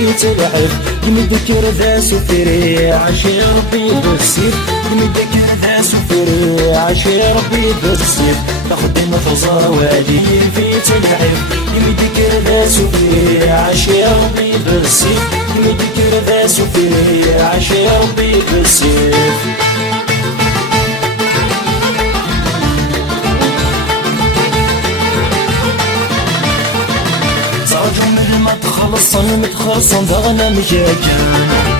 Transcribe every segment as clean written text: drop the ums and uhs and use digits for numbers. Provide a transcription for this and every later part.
في تلعب يمدك ذا سفري عشي ربي بالسيف يمدك ذا سفري عشي ربي بالسيف تاخد نفوزة والي في تلعب يمدك ذا سفري عشي ربي بالسيف يمدك ذا سفري عشي ربي بالسيف متخلصن متخلصن ذغنا مجاجان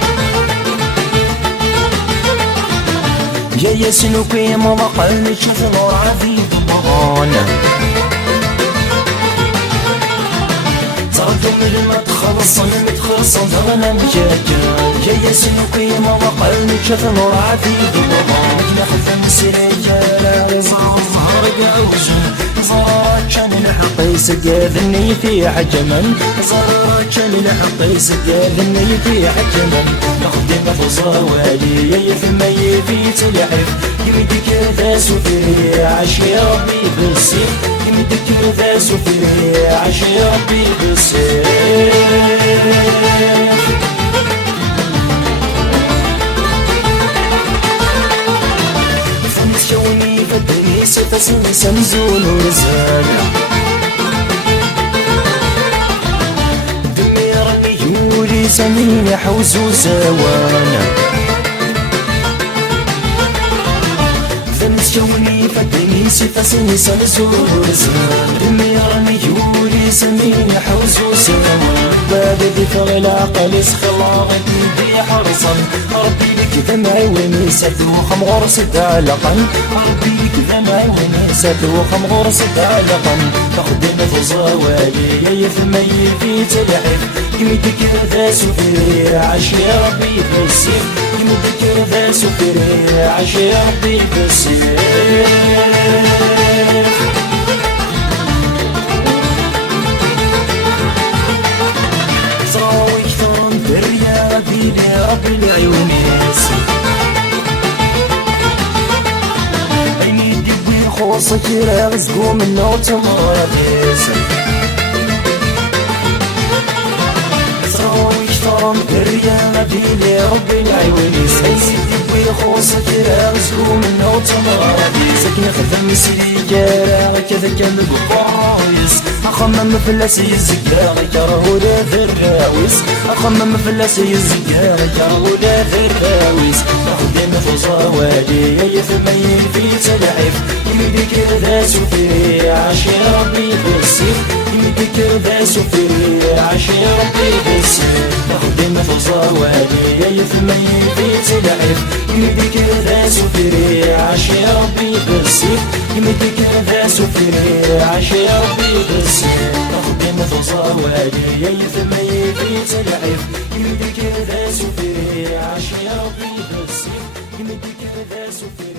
جاي سنوكي مضاقل نشوف نور عذيب بغانا ترجم المتخلصن متخلصن ذغنا مجاجان جاي سنوكي مضاقل نشوف نور عذيب بغانا نخف مسيري ظهر قوجن زرارات كان الحق يسقاذني في عجما زرارات كان الحق يسقاذني في عجما نخدم فوزة والي يفمي في تلعب يمدك ذا سفري عشي ربي بالسيف يمدك ذا سفري عشي ربي بالسيف ستسن سمزون ورزانا دميرني يولي سمين حوزو سوانا ذمس شوني فدني ستسن سمزون ورزانا دميرني يولي سمين حوزو سوانا بابي فغ العقل اسخلاغي بي حرصا ربي لك دمعي ونسات وخمغور سد علقا ربي لك دمعي ونسات وخمغور سد علقا تاخد نفوزة والي يفمي في تلعب يمدك ذا سفري عشي ربي بالسيف يمدك ذا سفري عشي ربي بالسيف رب العيون عيني دبي خوصك رزقو من نوت مرابيس صراوي اشترم الرياض ديلي رب العيون عيني دبي خوصك رزقو من نوت مرابيس نخدم سريجارة كذا كان بقايس أخمم فلاس يزقارة كرهولا في الراويس أخمم فلاس يزقارة كرهولا في الراويس تاخد نفوزة والي يفمي في تلعب يمدك ذا سفري عشي ربي بالسيف يمدك ذا سفري عشي ربي بالسيف تاخد نفوزة والي يفمي في تلعب يمدك ذا سفري عشي ربي بالسيف يمدك ذا سفري عشي ربي بالسيف تاخد نفوزة والي يفمي في تلعب يمدك ذا سفري عشي ربي بالسيف يمدك ذا سفري